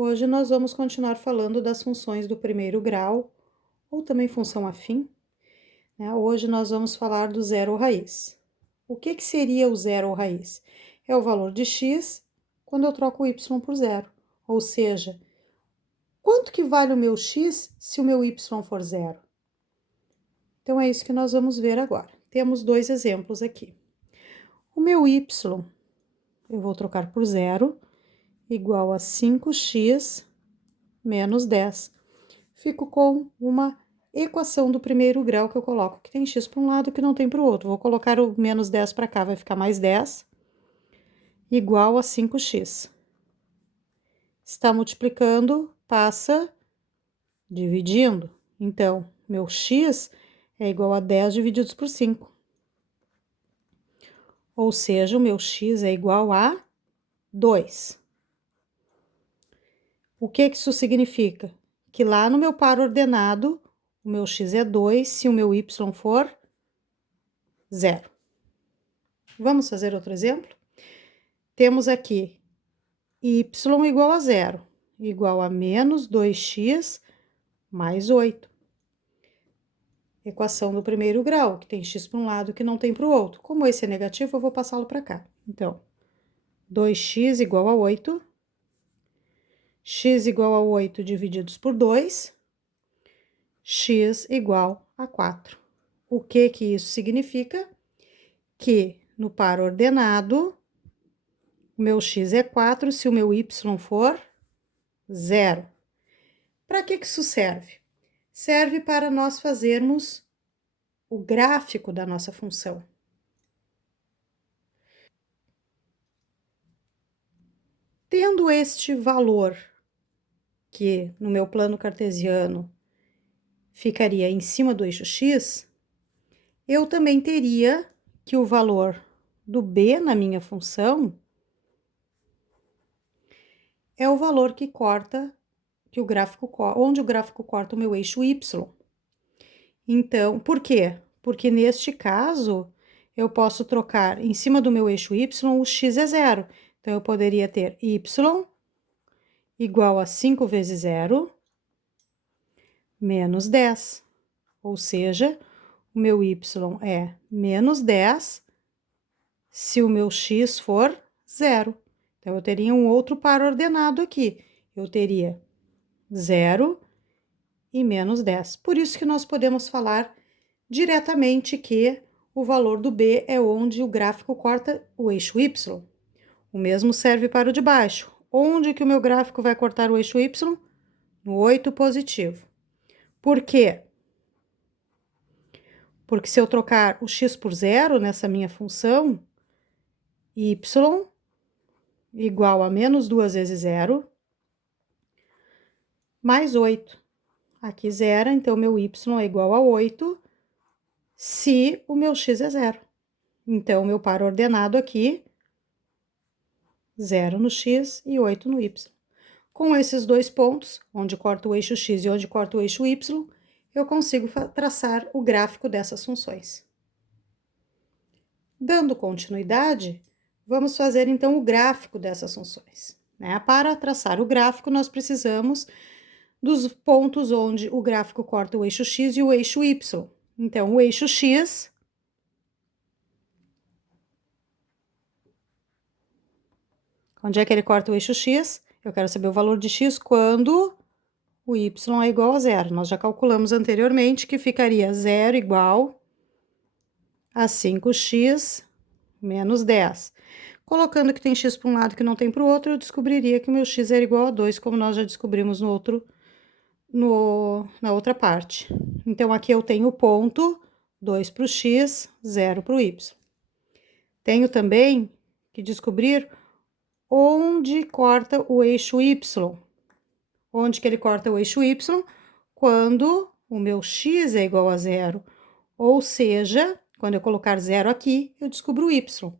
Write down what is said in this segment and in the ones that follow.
Hoje nós vamos continuar falando das funções do primeiro grau, ou também função afim, né? Hoje nós vamos falar do zero ou raiz. O que seria o zero ou raiz? É o valor de x quando eu troco o y por zero, ou seja, quanto que vale o meu x se o meu y for zero? Então é isso que nós vamos ver agora. Temos dois exemplos aqui. O meu y eu vou trocar por zero, igual a 5x menos 10. Fico com uma equação do primeiro grau que eu coloco, que tem x para um lado e que não tem para o outro. Vou colocar o menos 10 para cá, vai ficar mais 10, igual a 5x. Está multiplicando, passa dividindo. Então, meu x é igual a 10 divididos por 5. Ou seja, o meu x é igual a 2. O que isso significa? Que lá no meu par ordenado, o meu x é 2 se o meu y for 0. Vamos fazer outro exemplo? Temos aqui y igual a 0, igual a menos 2x mais 8. Equação do primeiro grau, que tem x para um lado e que não tem para o outro. Como esse é negativo, eu vou passá-lo para cá. Então, 2x igual a 8. X igual a 8 divididos por 2. X igual a 4. O que isso significa? Que no par ordenado, o meu x é 4 se o meu y for 0. Para que isso serve? Serve para nós fazermos o gráfico da nossa função. Tendo este valor, que no meu plano cartesiano ficaria em cima do eixo x, eu também teria que o valor do b na minha função é o valor que corta, que o gráfico, onde o gráfico corta o meu eixo y. Então, por quê? Porque neste caso, eu posso trocar em cima do meu eixo y, o x é 0. Então, eu poderia ter y igual a 5 vezes 0 menos 10. Ou seja, o meu y é menos 10 se o meu x for 0. Então, eu teria um outro par ordenado aqui. Eu teria 0 e menos 10. Por isso que nós podemos falar diretamente que o valor do b é onde o gráfico corta o eixo y. O mesmo serve para o de baixo. Onde que o meu gráfico vai cortar o eixo y? No 8 positivo. Por quê? Porque se eu trocar o x por 0 nessa minha função, y igual a menos 2 vezes 0, mais 8. Aqui zero, então meu y é igual a 8, se o meu x é 0. Então, o meu par ordenado aqui, 0 no x e 8 no y. Com esses dois pontos, onde corta o eixo x e onde corta o eixo y, eu consigo traçar o gráfico dessas funções. Dando continuidade, vamos fazer então o gráfico dessas funções, né? Para traçar o gráfico, nós precisamos dos pontos onde o gráfico corta o eixo x e o eixo y. Então, o eixo x onde é que ele corta o eixo x? Eu quero saber o valor de x quando o y é igual a 0. Nós já calculamos anteriormente que ficaria 0 igual a 5x menos 10. Colocando que tem x para um lado e que não tem para o outro, eu descobriria que o meu x era igual a 2, como nós já descobrimos na outra parte. Então, aqui eu tenho o ponto 2 para o x, 0 para o y. Tenho também que descobrir onde corta o eixo y. Onde que ele corta o eixo y? Quando o meu x é igual a 0. Ou seja, quando eu colocar 0 aqui, eu descubro o y.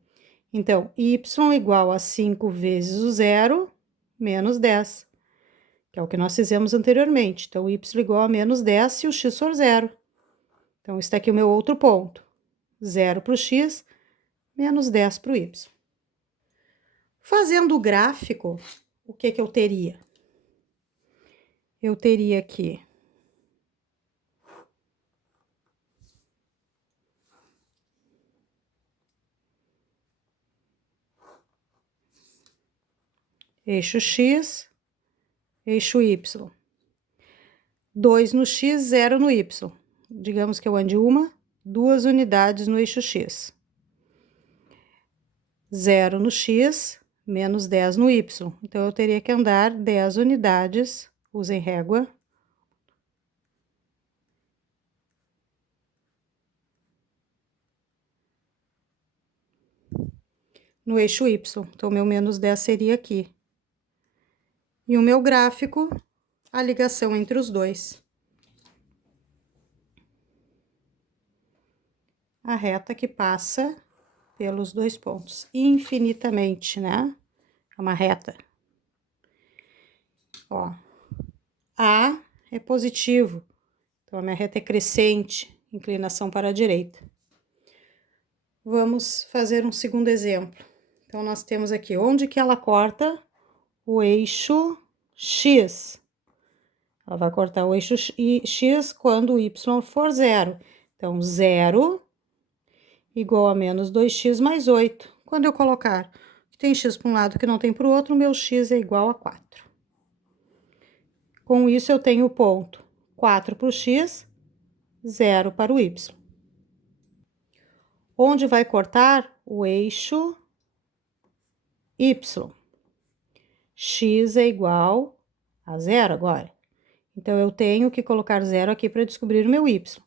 Então, y igual a 5 vezes o 0 menos 10, que é o que nós fizemos anteriormente. Então, y igual a menos 10 se o x for 0. Então, está aqui o meu outro ponto. 0 para o x, menos 10 para o y. Fazendo o gráfico, o que eu teria? eu teria aqui eixo X, eixo Y. 2 no X, 0 no Y. Digamos que eu ande 1, 2 unidades no eixo X. 0 no X, menos 10 no Y. Então, eu teria que andar 10 unidades, usem régua. No eixo Y. Então, meu menos 10 seria aqui. E o meu gráfico, a ligação entre os dois. A reta que passa pelos dois pontos, infinitamente, né? É uma reta. Ó, A é positivo, então a minha reta é crescente, inclinação para a direita. Vamos fazer um segundo exemplo. Então, nós temos aqui, onde que ela corta? O eixo X. Ela vai cortar o eixo X quando o Y for 0. Então, 0 igual a menos 2x mais 8. Quando eu colocar que tem x para um lado que não tem para o outro, o meu x é igual a 4. Com isso, eu tenho o ponto 4 para o x, 0 para o y. Onde vai cortar? O eixo y. X é igual a 0 agora. Então, eu tenho que colocar 0 aqui para descobrir o meu y.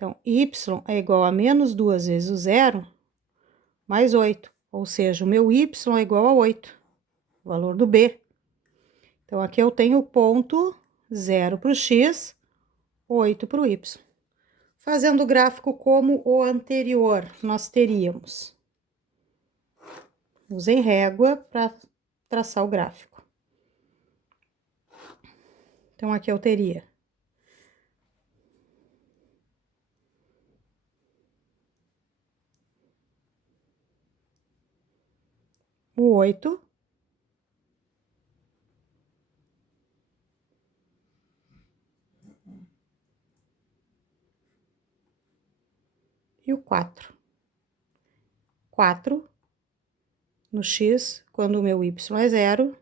Então, y é igual a menos 2 vezes o 0, mais 8. Ou seja, o meu y é igual a 8, o valor do b. Então, aqui eu tenho o ponto 0 para o x, 8 para o y. Fazendo o gráfico como o anterior, nós teríamos. Usem régua para traçar o gráfico. Então, aqui eu teria o 8, e o 4. 4 no x, quando o meu y é 0,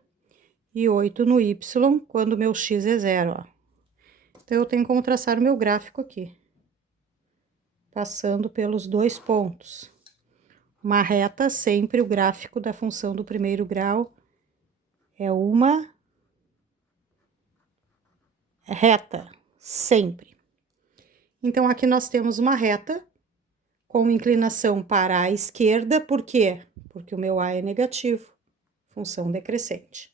e 8 no y, quando o meu x é 0, ó. Então, eu tenho como traçar o meu gráfico aqui, passando pelos dois pontos. Uma reta, sempre o gráfico da função do primeiro grau é uma reta, sempre. Então, aqui nós temos uma reta com inclinação para a esquerda, por quê? Porque o meu A é negativo, função decrescente.